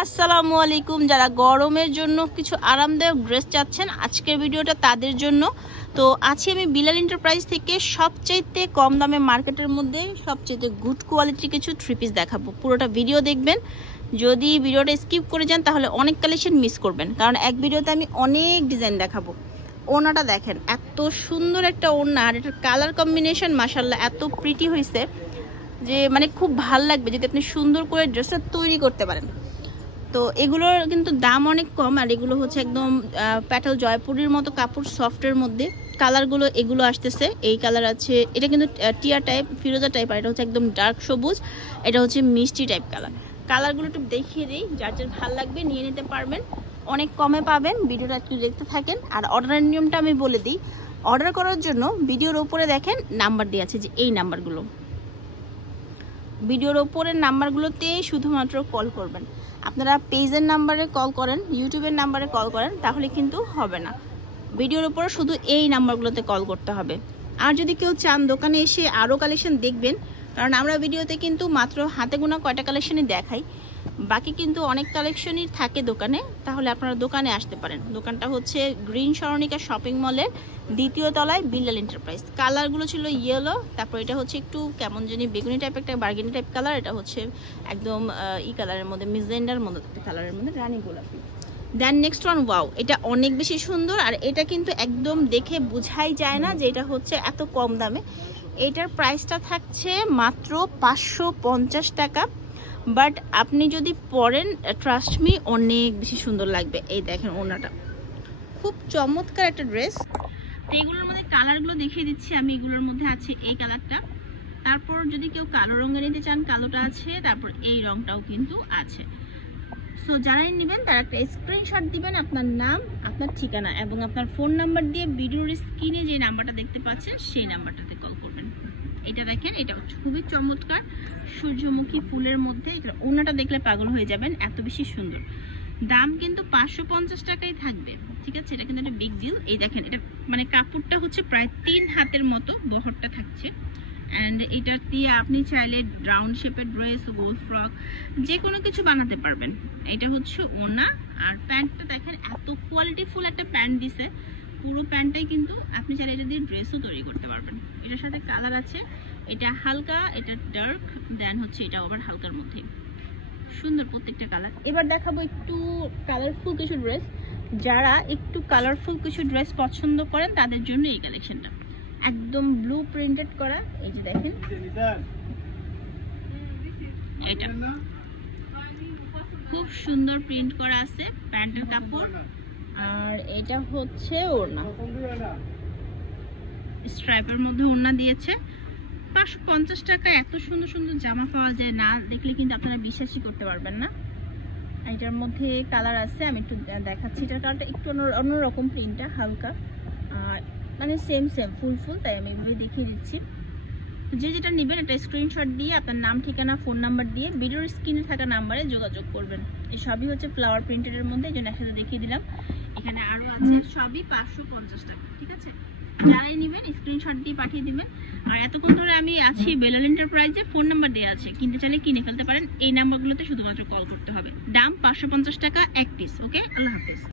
আসসালামু আলাইকুম। যারা গরমের জন্য কিছু আরামদায়ক ড্রেস চাচ্ছেন আজকের ভিডিওটা তাদের জন্য। তো আছি আমি বিলাল এন্টারপ্রাইজ থেকে সবচাইতে কম দামে মার্কেটের মধ্যে সবচাইতে গুড কোয়ালিটির কিছু থ্রি পিস দেখাবো। পুরোটা ভিডিও দেখবেন। যদি ভিডিওটা স্কিপ করে যান তাহলে অনেক কালেকশন মিস করবেন, কারণ এক ভিডিওতে আমি অনেক ডিজাইন দেখাবো। ওড়নাটা দেখেন, এত সুন্দর একটা ওড়না, আর এটার কালার কম্বিনেশন মাশাআল্লাহ এত প্রিটি হয়েছে যে মানে খুব ভাল লাগবে যদি আপনি সুন্দর করে ড্রেসটা তৈরি করতে পারেন। তো এগুলোর কিন্তু দাম অনেক কম, আর এগুলো হচ্ছে একদম প্যাটেল জয়পুরের মতো কাপড়, সফটের মধ্যে। কালারগুলো এগুলো আসতেছে, এই কালার আছে, এটা কিন্তু টিয়া টাইপ, ফিরোজা টাইপ, আর এটা হচ্ছে একদম ডার্ক সবুজ, এটা হচ্ছে মিষ্টি টাইপ কালার। কালারগুলো একটু দেখিয়ে দিই, যার যার ভালো লাগবে নিয়ে নিতে পারবেন, অনেক কমে পাবেন। ভিডিওটা একটু দেখতে থাকেন। আর অর্ডারের নিয়মটা আমি বলে দিই। অর্ডার করার জন্য ভিডিওর উপরে দেখেন নাম্বার দেওয়া আছে, যে এই নাম্বারগুলো, ভিডিওর ওপরের নাম্বারগুলোতে শুধুমাত্র কল করবেন। আপনারা পেজের নাম্বারে কল করেন, ইউটিউবের নাম্বারে কল করেন, তাহলে কিন্তু হবে না। ভিডিওর ওপরে শুধু এই নাম্বারগুলোতে কল করতে হবে। আর যদি কেউ চান দোকানে এসে আরও কালেকশন দেখবেন, কারণ আমরা ভিডিওতে কিন্তু মাত্র হাতে গোনা কয়টা কালেকশনই দেখাই, বাকি কিন্তু অনেক কালেকশনই থাকে দোকানে, তাহলে আপনারা দোকানে আসতে পারেন। দোকানটা হচ্ছে গ্রিন সরণিকা শপিং মলের দ্বিতীয় তলায় বিলাল এন্টারপ্রাইজ। কালারগুলো ছিল ইয়েলো, তারপর এটা হচ্ছে একটু কেমন জানি বেগুনি টাইপ, একটা বার্গেনি টাইপ কালার, এটা হচ্ছে একদম কালারের মধ্যে মিজেন্ডার মধ্যে কালারের মধ্যে রানী গোলাপি। দেন নেক্সট ওয়ান, ওয়াও, এটা অনেক বেশি সুন্দর, আর এটা কিন্তু একদম দেখে বোঝাই যায় না যে এটা হচ্ছে এত কম দামে। এটার প্রাইসটা থাকছে মাত্র 550 টাকা, বাট আপনি যদি পরেন ট্রাস্ট মি অনেক বেশি সুন্দর লাগবে। এই দেখেন ওড়নাটা খুব চমৎকার একটা ড্রেস। তো এগুলোর মধ্যে কালারগুলো দেখিয়ে দিচ্ছি আমি। এগুলোর মধ্যে আছে এই কালারটা, তারপর যদি কেউ কালো রঙের নিতে চান কালোটা আছে, তারপর এই রংটাও কিন্তু আছে। সো যারাই নেবেন তারা একটা স্ক্রিনশট দিবেন, আপনার নাম, আপনার ঠিকানা এবং আপনার ফোন নাম্বার দিয়ে ভিডিওর স্ক্রিনে যে নাম্বারটা দেখতে পাচ্ছেন সেই নাম্বারটাতে কল করবেন। এটা দেখেন, এটা খুবই চমৎকার সূর্যমুখী ফুলের মধ্যে। ওড়নাটা দেখলে পাগল হয়ে যাবেন, এত বেশি সুন্দর। দাম কিন্তু 550 টাকাই থাকবে, ঠিক আছে? এটা কিন্তু একটা বিগ ডিল। এই দেখেন, এটা মানে কাপড়টা হচ্ছে প্রায় 3 হাতের মতো বহরটা থাকছে, অ্যান্ড এটা দিয়ে আপনি চাইলে রাউন্ড শেপের ড্রেস, গোল ফ্রক, যে কোনো কিছু বানাতে পারবেন। এটা হচ্ছে ওড়না, আর প্যান্টটা দেখেন এত কোয়ালিটিফুল একটা প্যান্ট দিছে। পুরো প্যান্টটাই কিন্তু আপনি চাইলে এটা দিয়ে ড্রেসও তৈরি করতে পারবেন। এটার সাথে কালার আছে, এটা হালকা, এটা ডার্ক, দেন হচ্ছে এটা আবার হালকার মধ্যে। সুন্দর প্রত্যেকটা কালার। এবার দেখাবো একটু কালারফুল কিছু ড্রেস। যারা একটু কালারফুল কিছু ড্রেস পছন্দ করেন তাদের জন্য এই কালেকশনটা একদম ব্লু প্রিন্টেড করা। এই যে দেখেন, এটা খুব সুন্দর প্রিন্ট করা আছে প্যান্টের কাপড়, আর এটা হচ্ছে ওড়না, স্ট্রাইপের মধ্যে ওড়না দিয়েছে। 550 টাকা এত সুন্দর সুন্দর জামা পাওয়া যায়, না দেখলে কিন্তু আপনারা বিশ্বাসই করতে পারবেন না। এটার মধ্যে কালার আছে, আমি একটু দেখাচ্ছি। এটার কালারটা একটু অন্যরকম, প্রিন্টটা হালকা, মানে সেম ফুল, তাই আমি এভাবে দেখিয়ে দিচ্ছি। যে যেটা নেবেন একটা স্ক্রিনশট দিয়ে আপনার নাম, ঠিকানা, ফোন নাম্বার দিয়ে ভিডিওর স্ক্রিনে থাকা নাম্বারে যোগাযোগ করবেন। এই সবই হচ্ছে ফ্লাওয়ার প্রিন্টের মধ্যে, এই জন্য একসাথে দেখিয়ে দিলাম। এখানে আরও আছে, সবই 550 টাকা, ঠিক আছে? যারাই নেবেন স্ক্রিনশট দিয়ে পাঠিয়ে দিবেন। আর এতক্ষণ ধরে আমি আছি বিলাল এন্টারপ্রাইজে, ফোন নাম্বার দেওয়া আছে, কিনতে চাইলে কিনে ফেলতে পারেন। এই নাম্বারগুলোতে শুধুমাত্র কল করতে হবে। দাম 550 টাকা এক পিস। ওকে, আল্লাহ হাফেজ।